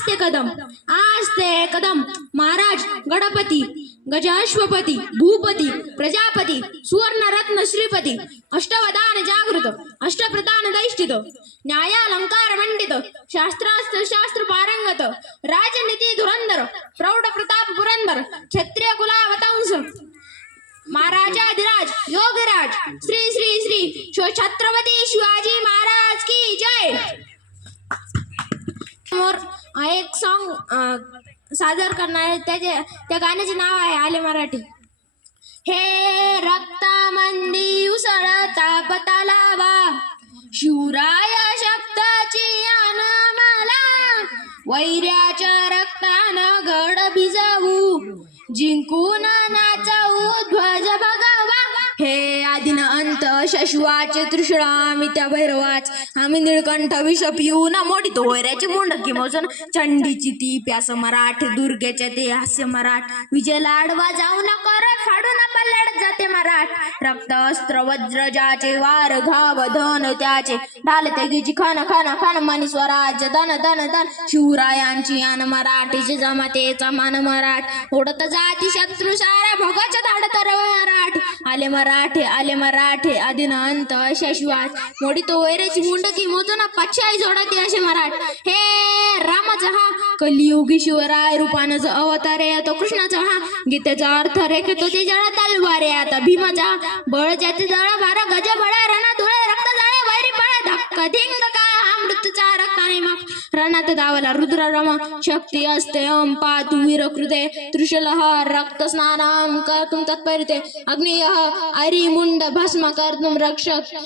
आस्ते कदम महाराज गणपती गजाश्वपती भूपती प्रजापती सुवर्ण रत्न श्रीपती अष्टवदान जागृत अष्टप्रधान दैष्ठित न्यायालंकार मंडित शास्त्रास्त्र शास्त्र पारंगत राजनीती धुरंधर प्रौढ प्रताप पुरंदर क्षत्रिय कुलावतंस महाराजाधिराज योगराज श्री श्री श्री छत्रपती शिवाजी महाराज की जय। एक सॉन्ग सादर करणार त्या गाण्याचे नाव आहे आले मराठी। हे रक्तामंदी उसळता पतालावा शिवराय शब्दाची आनमाला वैऱ्याच्या रक्तानं घड भिजवू जिंकून नाचवू ध्वज भगवा। हे आदिन अंत शश्वाचे तृष्णामी त्या भैरवाच आम्ही निळकंठ विष पिऊन मोठी तो वैऱ्याची मुंडकी मोजून चंडीची ती प्यास मराठ दुर्गेचे ते हास्य मराठ विजय लाडवा जाऊ न करत फाडून पल्लड जाते मराठ रक्त अस्त्र वज्र ज्याचे वार घाव धन त्याचे ढाल तेगीची खन खन खन मनी स्वराज्य धन धन धन शिवरायांची आन मराठीचे जमातेचा मान मराठ ओढत जाती शत्रू सारा भोगाच्या धाड तर मराठ आले मराठे आदिन अंत शश्वास मोडी तो वैऱ्याची मुंडकी मोजून पाचशाही जोडती असे मराठ। हे रामाचा हा कलियुगी शिवराय रूपानं जो अवतार आहे तो कृष्णाचा हा गीतेचा अर्थ रेखतो ते जळा तलवार आहे आता भीमाचा बळ ज्याचे जळा बारा गज बळा रणा तुळे रक्त जाळे वैरी पळ धक्का धिंग काळ हा मृत्यूचा रक्ताने मग रणात धावला रुद्र रमा शक्ती असते पातु वीर कृते त्रिशूलहार रक्त स्नानम कर्तुम तत्परते अग्नियः अरिमुंड भस्म कर्तुम रक्षक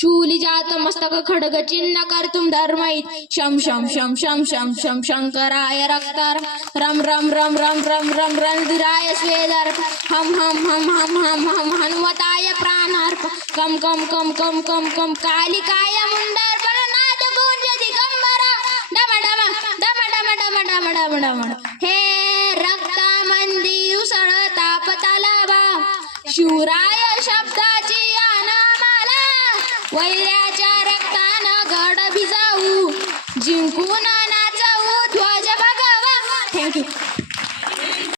शूली जात मस्तक खड्ग चिन्ह कर्तुम धर्मैत शम शम शम शम शम शम शंकराय रक्तार रम रम रम रम रम रम रणधीराय स्वेदर हम हम हम हम हम हम हनुमताय प्राणार्प कम कम कम कम कम कम कालिकाय मुंडर बलनाद गुंज दिगंबरा डम डम डम डम डम डम डम डम। हे रक्तामंदी उसळता पतालावा शिवराय शब्दाची आनमाला वैऱ्याच्या रक्तानं घड भिजावू जिंकून